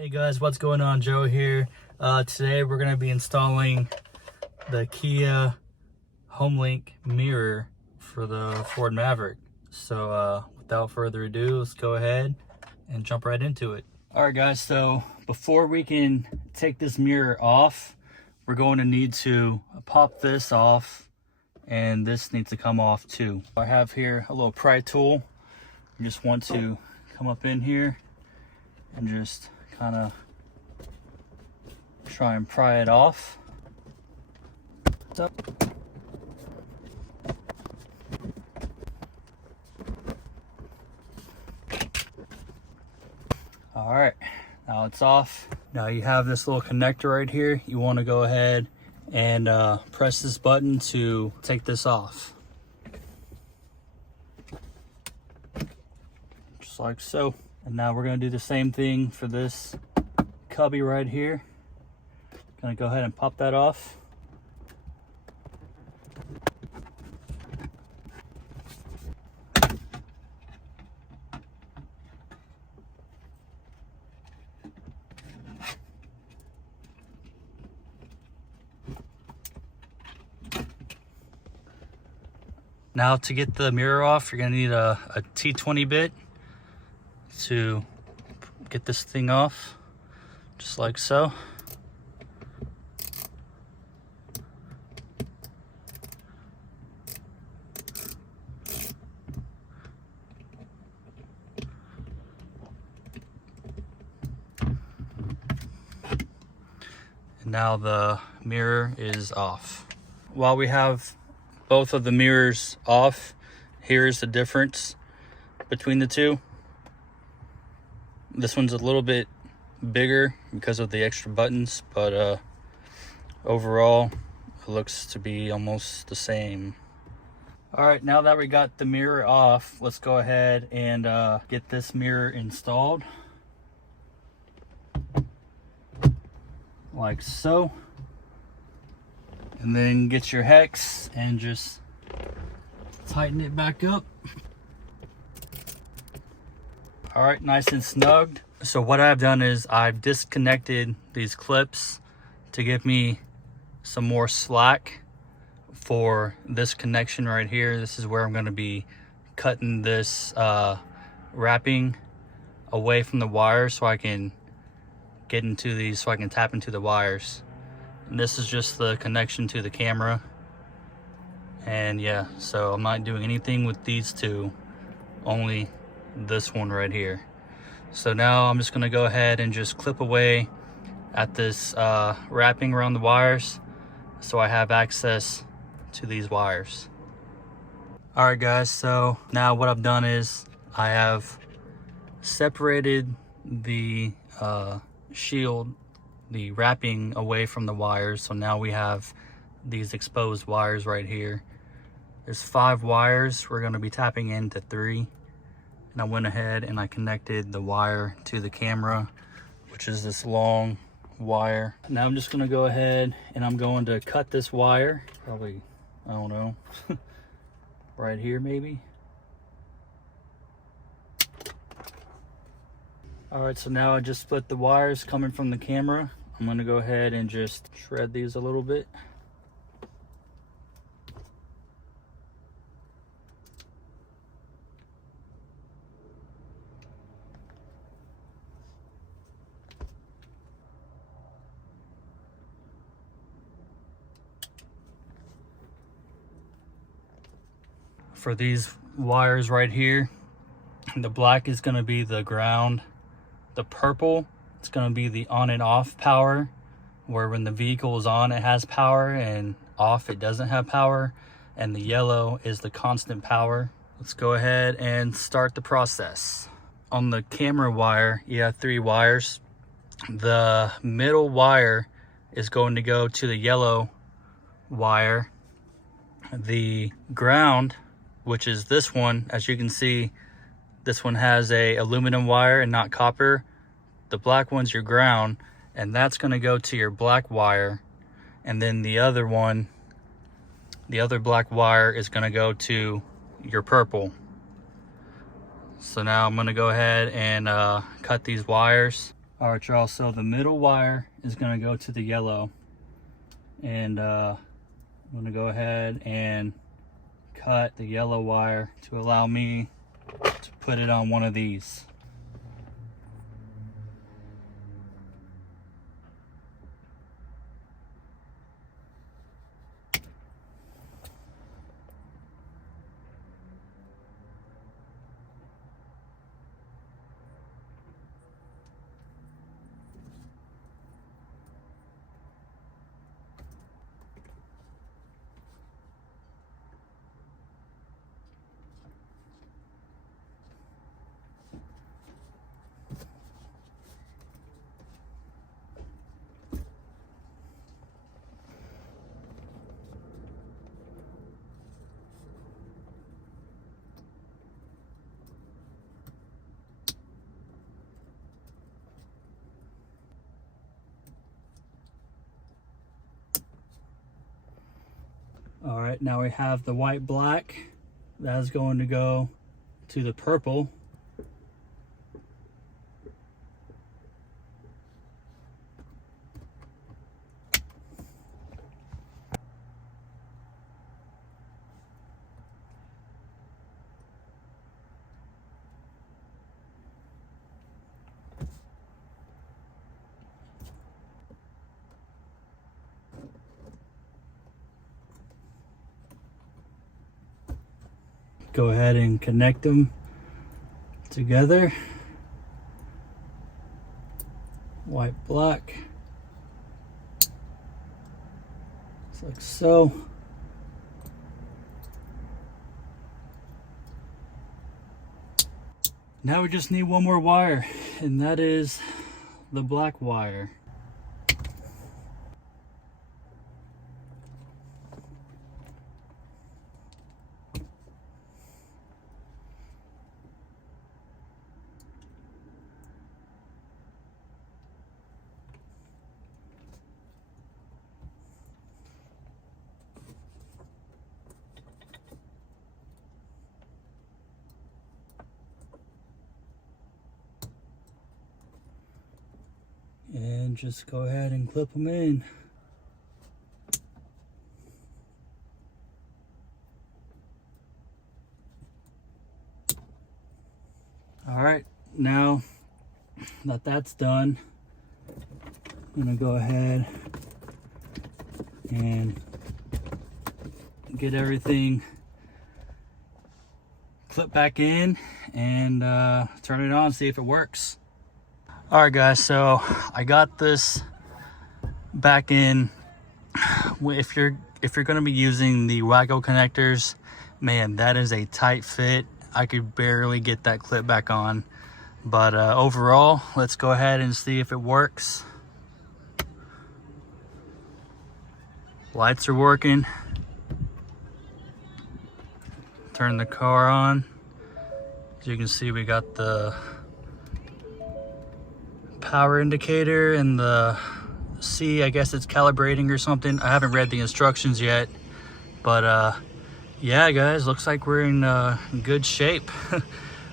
Hey guys, what's going on? Joe here. Today we're going to be installing the Kia Homelink mirror for the Ford Maverick. So without further ado, let's go ahead and jump right into it. Alright guys, so before we can take this mirror off, we're going to need to pop this off, and this needs to come off too. I have here a little pry tool. You just want to come up in here and just kind of try and pry it off. All right, now it's off. Now you have this little connector right here. You want to go ahead and press this button to take this off. Just like so. And now we're going to do the same thing for this cubby right here. Going to go ahead and pop that off. Now to get the mirror off, you're going to need a T20 bit to get this thing off, just like so. And now the mirror is off. While we have both of the mirrors off, here's the difference between the two. This one's a little bit bigger because of the extra buttons, but overall it looks to be almost the same. All right, now that we got the mirror off, let's go ahead and get this mirror installed, like so. And then get your hex and just tighten it back up. All right, nice and snugged. So what I've done is I've disconnected these clips to give me some more slack for this connection right here. This is where I'm going to be cutting this wrapping away from the wires so I can get into these, so I can tap into the wires. And this is just the connection to the camera. And yeah, so I'm not doing anything with these two, only this one right here. So now I'm just going to go ahead and just clip away at this wrapping around the wires so I have access to these wires. Alright guys, so now what I've done is I have separated the shield, the wrapping, away from the wires. So now we have these exposed wires right here. There's 5 wires. We're going to be tapping into 3. And I went ahead and I connected the wire to the camera, which is this long wire. Now I'm just going to go ahead and I'm going to cut this wire, probably, I don't know, right here maybe. All right, so now I just split the wires coming from the camera. I'm going to go ahead and just shred these a little bit. For these wires right here, the black is going to be the ground. The purple, it's going to be the on and off power, where when the vehicle is on it has power and off it doesn't have power. And the yellow is the constant power. Let's go ahead and start the process. On the camera wire, you have 3 wires. The middle wire is going to go to the yellow wire. The ground, which is this one, as you can see, this one has a aluminum wire and not copper. The black one's your ground, and that's going to go to your black wire. And then the other one, the other black wire, is going to go to your purple. So now I'm going to go ahead and cut these wires. All right, y'all, so the middle wire is gonna go to the yellow, and I'm gonna go ahead and cut the yellow wire to allow me to put it on one of these. All right, now we have the white black. That's going to go to the purple. Go ahead and connect them together. White, black. Just like so. Now we just need one more wire, and that is the black wire. And just go ahead and clip them in. All right, now that that's done, I'm gonna go ahead and get everything clipped back in and turn it on, see if it works. All right, guys, so I got this back in. If you're gonna be using the Waggle connectors, man, that is a tight fit. I could barely get that clip back on, but overall, let's go ahead and see if it works. Lights are working. Turn the car on. As you can see, we got the power indicator and the C, I guess it's calibrating or something. I haven't read the instructions yet, but yeah, guys, looks like we're in good shape.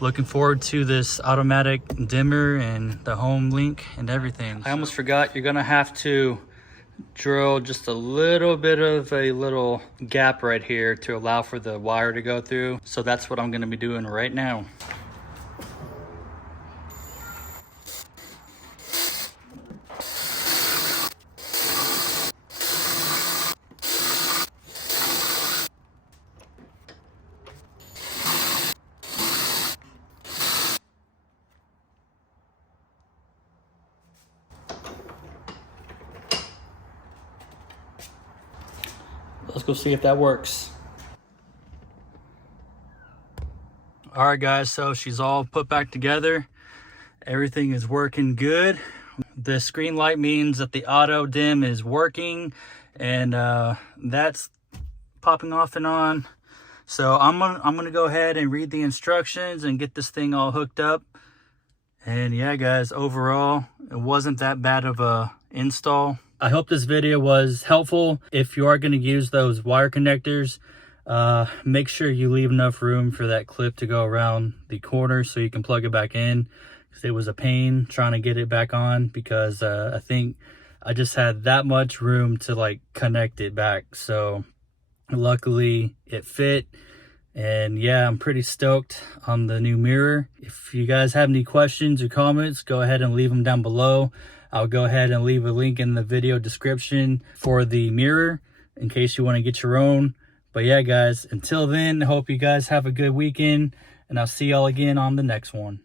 Looking forward to this automatic dimmer and the Homelink and everything. I almost forgot, you're gonna have to drill just a little bit of a little gap right here to allow for the wire to go through. So that's what I'm gonna be doing right now. Let's go see if that works. All right, guys, so she's all put back together. Everything is working good. The screen light means that the auto dim is working, and that's popping off and on. So I'm gonna go ahead and read the instructions and get this thing all hooked up. And yeah, guys, overall, it wasn't that bad of a install. I hope this video was helpful. If you are going to use those wire connectors, make sure you leave enough room for that clip to go around the corner so you can plug it back in. It was a pain trying to get it back on because I think I just had that much room to like connect it back. So luckily it fit. And yeah, I'm pretty stoked on the new mirror. If you guys have any questions or comments, go ahead and leave them down below. I'll go ahead and leave a link in the video description for the mirror in case you want to get your own. But yeah, guys, until then, I hope you guys have a good weekend, and I'll see y'all again on the next one.